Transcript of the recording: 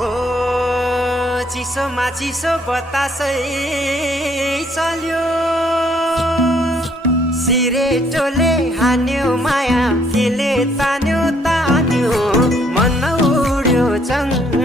हो चिसोमा चिसो बतासै चल्यो सिरेटोले हान्यो माया केले तान्यो तान्यो मन उड्यो चङ्ग